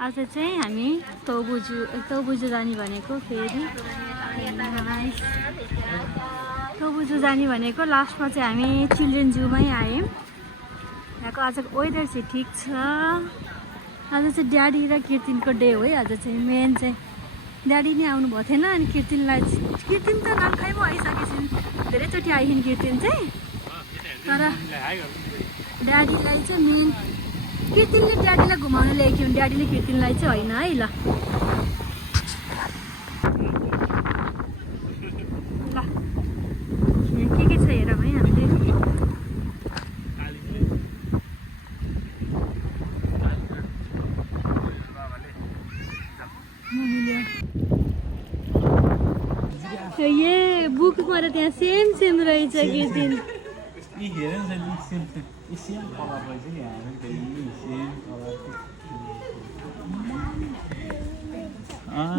आज चाहिँ हामी तौबुजु जाने भनेको फेरि तौबुजु जाने भनेको लास्टमा चाहिँ हामी चिल्ड्रेन जूमै आयौँ। यहाँको आजको वेदर चाहिँ ठिक छ। आज चाहिँ ड्याडी र कीर्तिनको डे हो है। आज चाहिँ मेन चाहिँ ड्याडी नै आउनु भएको थिएन अनि कीर्तिन त नाम्खाइमा आइसकेछन्, धेरैचोटि आइन् कीर्तिन चाहिँ। तर ड्याडीलाई चाहिँ मेन कीर्तिनले ड्याडीलाई घुमाउन ल्याएको हुन्, ड्याडीले कीर्तिनलाई चाहिँ होइन है। ल के छ हेरौँ है हामीले। ये बुकमा त त्यहाँ सेम रहेछ कीर्तिन।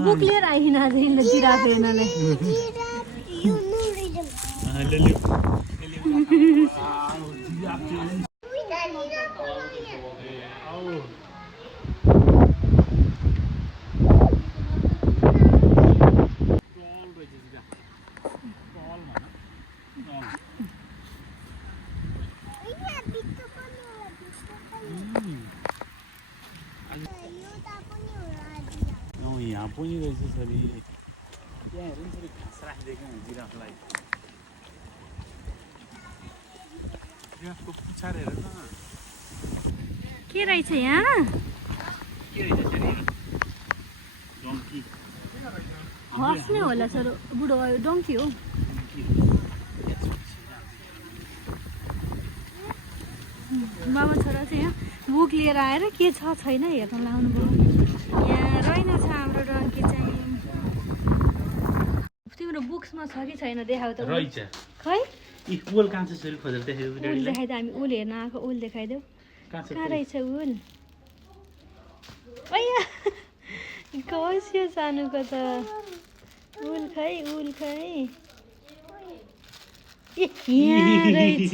बुक लिएर आइकिन आज जिराफ हेर्नले। यहाँ पनि रहेछ सरी, त्यहाँ हेर्नु सरी घाँस राखिदिएको हुन्छ जिराफलाई। जिराफको पुच्छर हेर न के रहेछ यहाँ? के रहेछ सरी? डङ्की हर्स नै होला सर, बुढो डङ्की हो। बाबा छोरा चाहिँ यहाँ बुक लिएर आएर के छ छैन हेर्न लाउनु भयो। यहाँ रहेनछ हाम्रो डङ्की चाहिँ। तिम्रो बुक्समा छ कि छैन देखाउ त। रहेछ खै उल कहाँ छ सरी? खोजेर देखाइदेऊ उल देखाइदियो। हामी उल हेर्न आएको, उल देखाइदेऊ। कहाँ रहेछ उल? अया कस्यो सानोको त उल खै, उल खै। ए यहाँ रहेछ,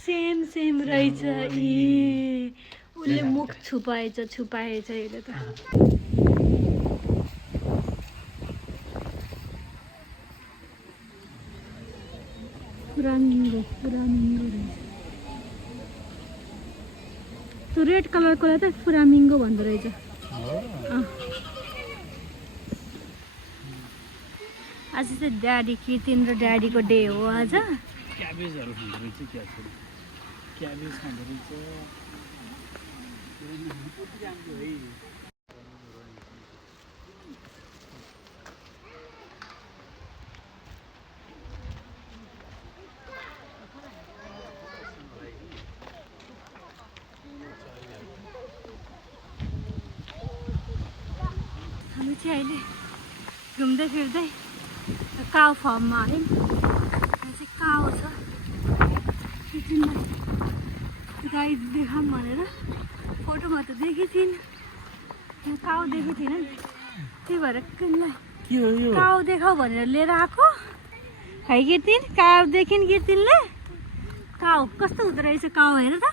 सेम रहेछ। ए उसले मुख छुपाएछ हेर त। फ्लामिङ्गो रहेछ। त्यो रेड कलरकोलाई त फ्लामिङ्गो भन्दो रहेछ। आज चाहिँ ड्याडी कीर्तिन र ड्याडीको डे हो आज। क्याबेजहरू खाँदो रहेछ, क्याबेज खाँदो रहेछ। हामी चाहिँ अहिले घुम्दै फिर्दै काउ फर्ममा आयौँ। यहाँ चाहिँ काउ छ। गाई देखाऊँ भनेर फोटोमा त देखेको थिइनँ, यहाँ काउ देखेको थिइनँ नि, त्यही भएर काउ देखाऊ भनेर लिएर आएको है कीर्तिन। काउ देखिन् कीर्तिनले। काउ कस्तो हुँदो रहेछ काउ हेर त।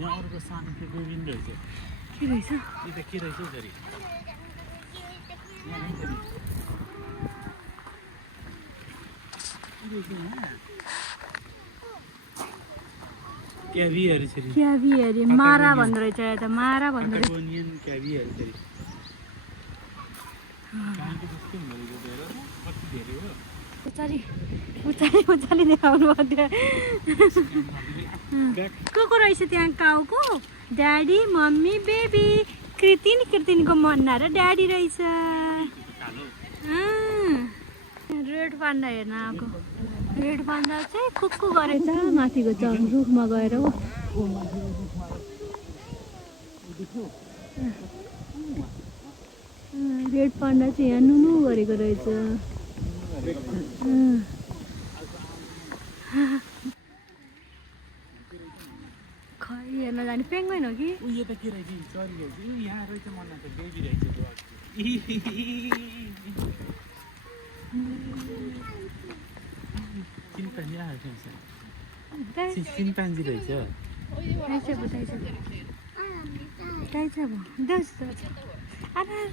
यहाँ अर्को सानो बेबी रहेछ। के रहेछ? यो त के रहेछ सरी? क्याभियर छ। क्याभियर मारा भन्दो रहेछ। त मारा भन्दो रहेछ। ओनियन क्याभियर छ। कानको जस्तो हुँदो रहेछ हेर, कति धेरै हो। उचाली देखाउनु पर्यो। को रहेछ त्यहाँ काउको? ड्याडी, मम्मी, बेबी, कीर्तिनको मन्ना र ड्याडी रहेछ। रेड पान्डा हेर्न आएको। रेड पान्डा चाहिँ कुक्कु गरेछ माथिको रुखमा गएर हो। रेड पान्डा चाहिँ यहाँ नुनु गरेको रहेछ। खै हेर्न जाने पेङ्गुइन हो कि? यो त के रहेछ? चरी रहेछ। यहाँ रहेछ मन्ना त बेबी रहेछ। चिम्पान्जी रहेछ। बताइछ। जायचं अब दस अरे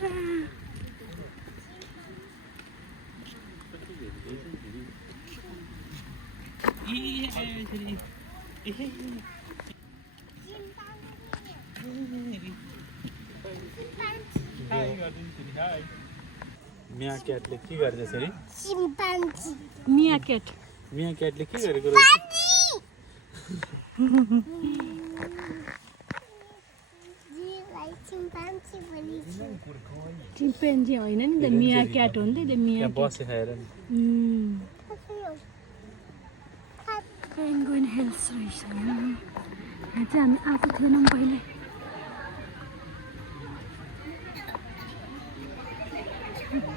मिया क्याटले के गर्दैछ रे मिया क्याट मिया क्याटले के गरेको रहेछ चिम्पेन्जी होइन नि त मिया क्याट हो नि त त्यो मिया त्यहाँ बसे खाएर नि पेन्गुइन हिल्स रहेछ यहाँ चाहिँ हामी आएको थिएनौँ पहिले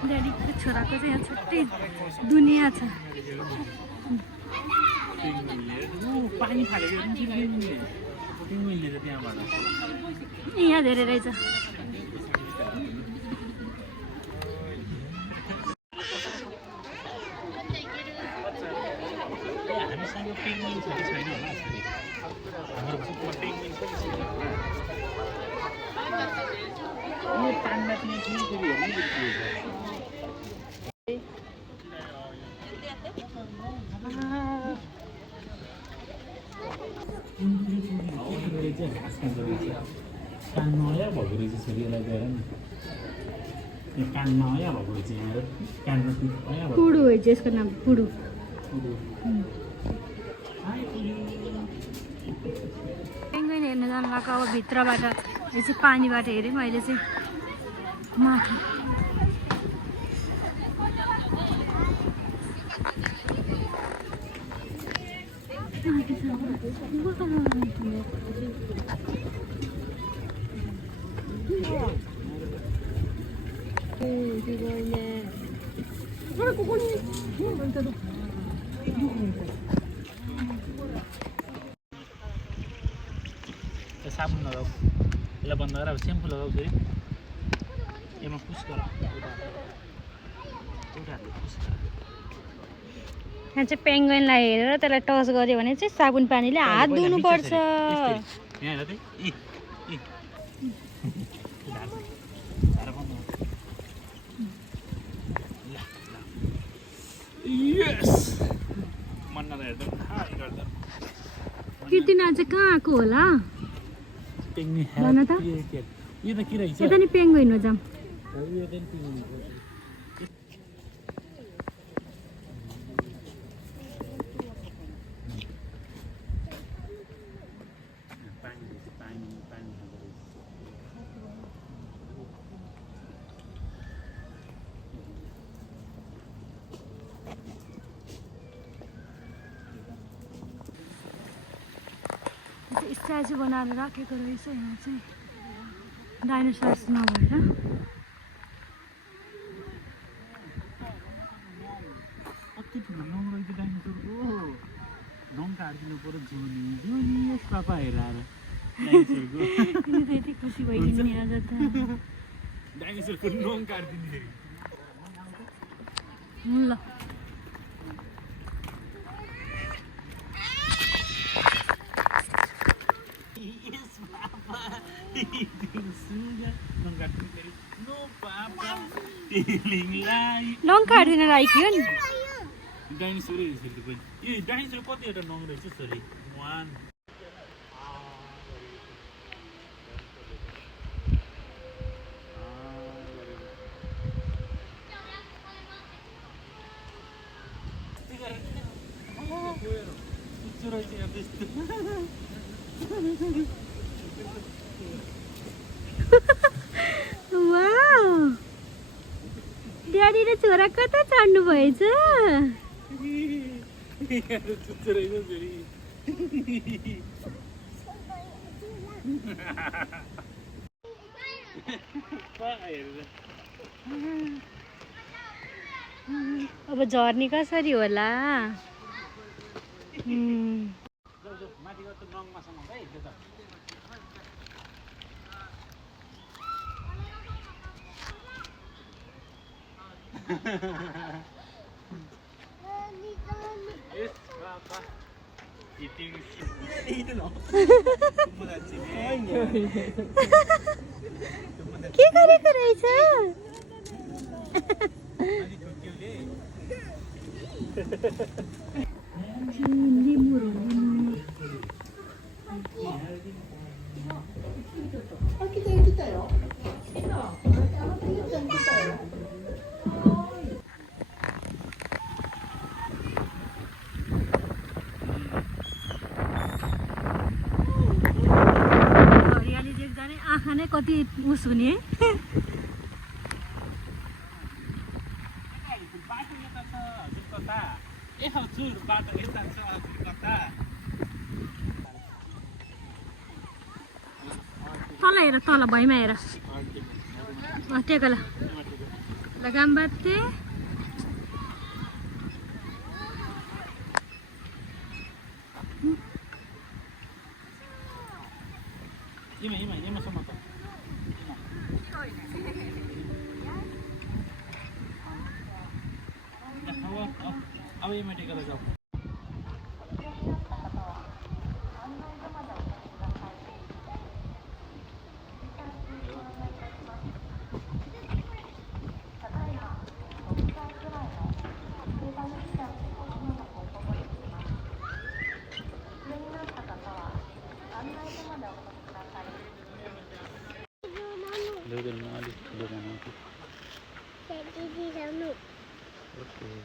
ड्याडीको छोराको चाहिँ यहाँ छुट्टै दुनियाँ छ पानी खालेको पिङ्गुइनले त त्यहाँबाट यहाँ धेरै रहेछ हामीसँग पिङ्गुइन छ कि छैन होला हाम्रो बुकमा पिङ्गुइन पनि छ यो पान्डा चाहिँ फेरि हेर्नु कान नयाँ भएको रहेछ छोरीलाई गएर नि यो कान नयाँ भएको रहेछ यहाँ कानमा नयाँ भएको पुडु हो यसको नाम पुडु पेन्गुइन हेर्न जानु भएको अब भित्रबाट यो चाहिँ पानीबाट हेरेँ मैले चाहिँ माथि साबुन लगाऊ यसलाई बन्द गरेर अब सेम्पू लगाऊ फेरि यसमा पुस गर यहाँ चाहिँ पेन्गुइनलाई हेरेर त्यसलाई टच गऱ्यो भने चाहिँ साबुन पानीले हात धुनुपर्छ यहाँ हेर त कृतिना चाहिँ कहाँ आएको होला भन त यो त के रहेछ यता नि पेन्गुइन हो जाम स्ट्याचु बनाएर राखेको रहेछ यहाँ चाहिँ डाइनोसर्स नभएर कति ठुलो नङ रहेछ डाइनोसरको नङ काटिदिनु पर्यो जोनी पापा हेरेर डाइनोसरको यति खुसी भइदिनु नि आज त डाइनोसरको नङ काटिदिनु ल नङ काट्दिन राखियो नि डाइनोसर रहेछ त्यो पनि ए डाइनोसर कतिवटा नङ रहेछ छोरी 1 वाउ ड्याडी र छोरा कता चढ्नु भएछ अब झर्नी कसरी होला के गरेको रहेछ हरियाली देख्दा नै आँखा नै कति उस हुने बाटो यता छ हजुर कता ए हजुर बाटो यता छ हजुर कता तल हेर तल भैमा हेर टेक ल लगाम बाटे यमा सम्म त अब यमा टेकेर जाऊ Oke.